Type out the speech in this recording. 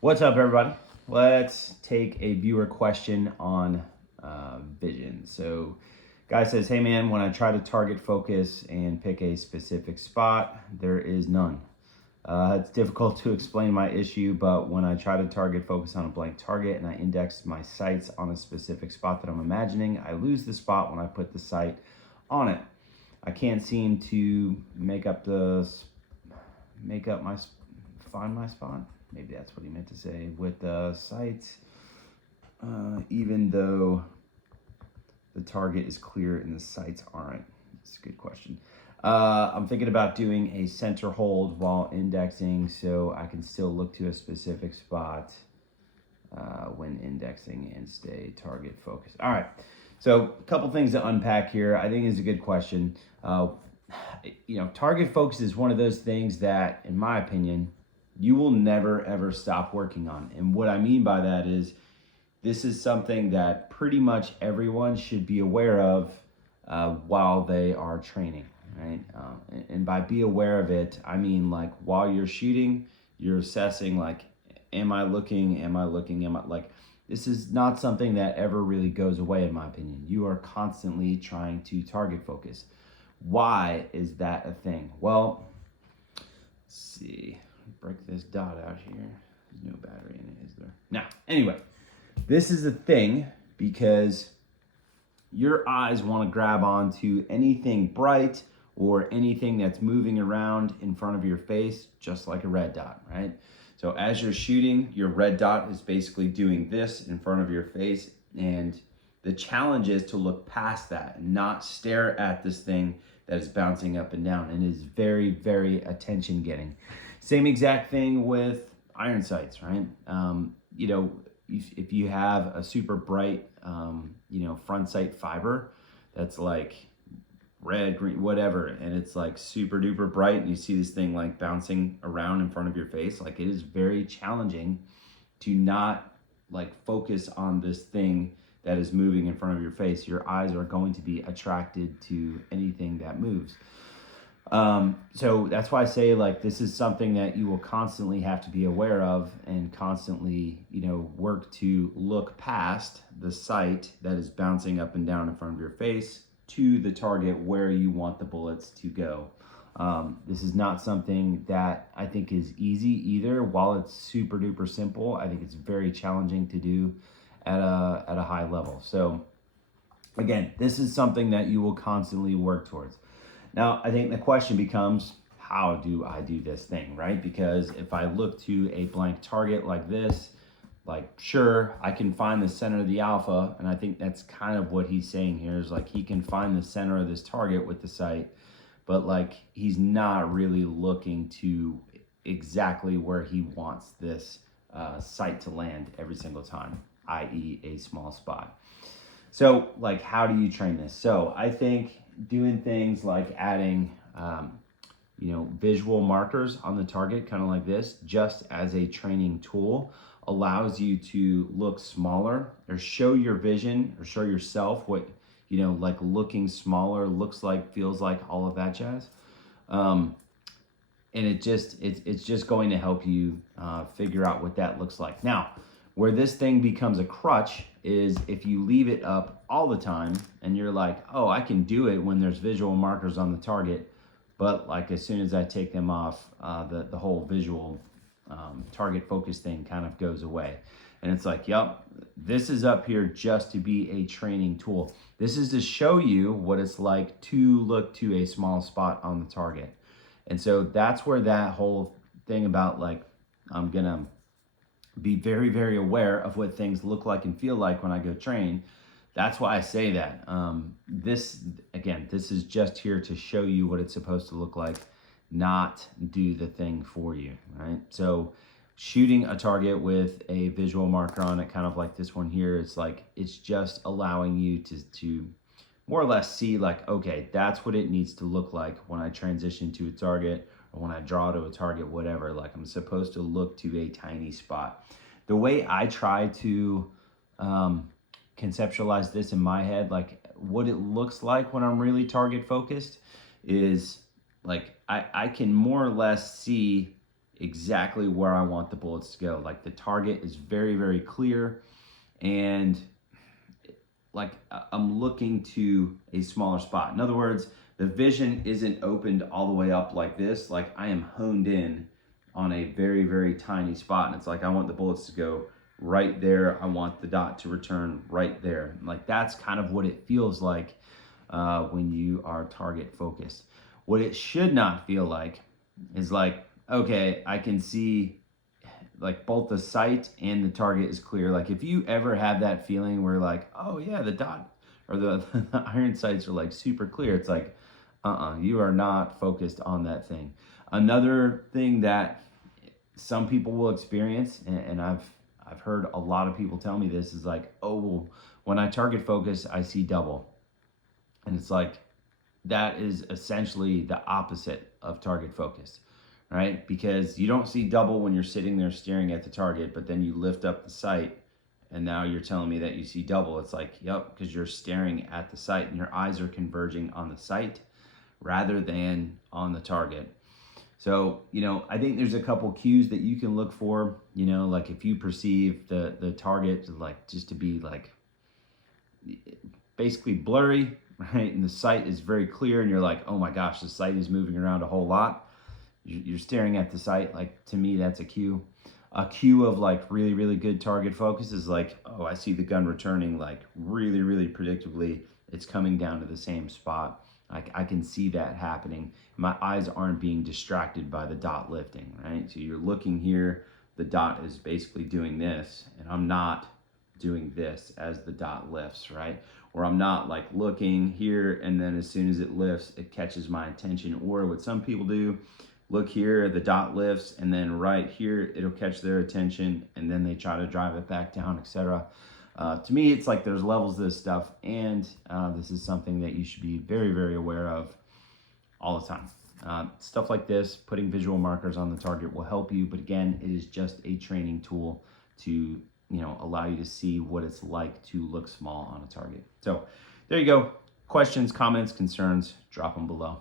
What's up, everybody? Let's take a viewer question on vision. So, guy says, "Hey man, when I try to target focus and pick a specific spot, there is none. It's difficult to explain my issue, but when I try to target focus on a blank target and I index my sights on a specific spot that I'm imagining, I lose the spot when I put the sight on it. I can't seem to make up my find my spot. Maybe that's what he meant to say with the sights, even though the target is clear and the sights aren't." It's a good question. I'm thinking about doing a center hold while indexing so I can still look to a specific spot when indexing and stay target focused. All right. So a couple things to unpack here. I think is a good question. Target focus is one of those things that, in my opinion, you will never ever stop working on. And what I mean by that is this is something that pretty much everyone should be aware of while they are training, right? And by be aware of it, I mean like while you're shooting, you're assessing like, am I looking? This is not something that ever really goes away, in my opinion. You are constantly trying to target focus. Why is that a thing? Well, let's see. Break this dot out here. There's no battery in it, is there? Now, anyway, this is a thing because your eyes want to grab onto anything bright or anything that's moving around in front of your face, just like a red dot, right? So as you're shooting, your red dot is basically doing this in front of your face, and the challenge is to look past that and not stare at this thing that is bouncing up and down and is very, very attention getting. Same exact thing with iron sights, right? If you have a super bright, front sight fiber that's like red, green, whatever, and it's like super duper bright, and you see this thing like bouncing around in front of your face, like it is very challenging to not like focus on this thing that is moving in front of your face. Your eyes are going to be attracted to anything that moves. So that's why I say like this is something that you will constantly have to be aware of and constantly, work to look past the sight that is bouncing up and down in front of your face to the target where you want the bullets to go. This is not something that I think is easy either. While it's super duper simple, I think it's very challenging to do at a high level. So again, this is something that you will constantly work towards. Now, I think the question becomes, how do I do this thing, right? Because if I look to a blank target like this, like, sure, I can find the center of the alpha, and I think that's kind of what he's saying here is like he can find the center of this target with the sight, but like he's not really looking to exactly where he wants this sight to land every single time, i.e. a small spot. So like, how do you train this? So I think doing things like adding, visual markers on the target, kind of like this, just as a training tool, allows you to look smaller or show your vision or show yourself what, like looking smaller looks like, feels like, all of that jazz. And it's just going to help you figure out what that looks like. Now, where this thing becomes a crutch is if you leave it up all the time and you're like, oh, I can do it when there's visual markers on the target, but like as soon as I take them off, the whole visual target focus thing kind of goes away. And it's like, yep, this is up here just to be a training tool. This is to show you what it's like to look to a small spot on the target. And so that's where that whole thing about like, I'm gonna be very, very aware of what things look like and feel like when I go train. That's why I say that. This is just here to show you what it's supposed to look like, not do the thing for you, right? So shooting a target with a visual marker on it, kind of like this one here, it's just allowing you to more or less see like, okay, that's what it needs to look like when I transition to a target, or when I draw to a target, whatever. Like I'm supposed to look to a tiny spot. The way I try to conceptualize this in my head, like what it looks like when I'm really target focused, is like I can more or less see exactly where I want the bullets to go. Like the target is very, very clear, and like I'm looking to a smaller spot. In other words, the vision isn't opened all the way up like this. Like I am honed in on a very, very tiny spot. And it's like, I want the bullets to go right there. I want the dot to return right there. Like that's kind of what it feels like when you are target focused. What it should not feel like is like, okay, I can see like both the sight and the target is clear. Like if you ever have that feeling where like, oh yeah, the dot or the iron sights are like super clear, it's like, you are not focused on that thing. Another thing that some people will experience, and I've heard a lot of people tell me this, is like, oh, well, when I target focus, I see double. And it's like, that is essentially the opposite of target focus, right? Because you don't see double when you're sitting there staring at the target, but then you lift up the sight and now you're telling me that you see double. It's like, yep, because you're staring at the sight and your eyes are converging on the sight rather than on the target. So, I think there's a couple cues that you can look for, like if you perceive the target like just to be like basically blurry, right? And the sight is very clear and you're like, oh my gosh, the sight is moving around a whole lot. You're staring at the sight. Like to me, that's a cue. A cue of like really, really good target focus is like, oh, I see the gun returning like really, really predictably. It's coming down to the same spot. Like I can see that happening. My eyes aren't being distracted by the dot lifting, right? So you're looking here, the dot is basically doing this, and I'm not doing this as the dot lifts, right? Or I'm not like looking here, and then as soon as it lifts, it catches my attention. Or what some people do, look here, the dot lifts, and then right here, it'll catch their attention, and then they try to drive it back down, etc. To me, it's like there's levels to this stuff, and this is something that you should be very, very aware of all the time. Stuff like this, putting visual markers on the target will help you, but again, it is just a training tool to allow you to see what it's like to look small on a target. So there you go. Questions, comments, concerns, drop them below.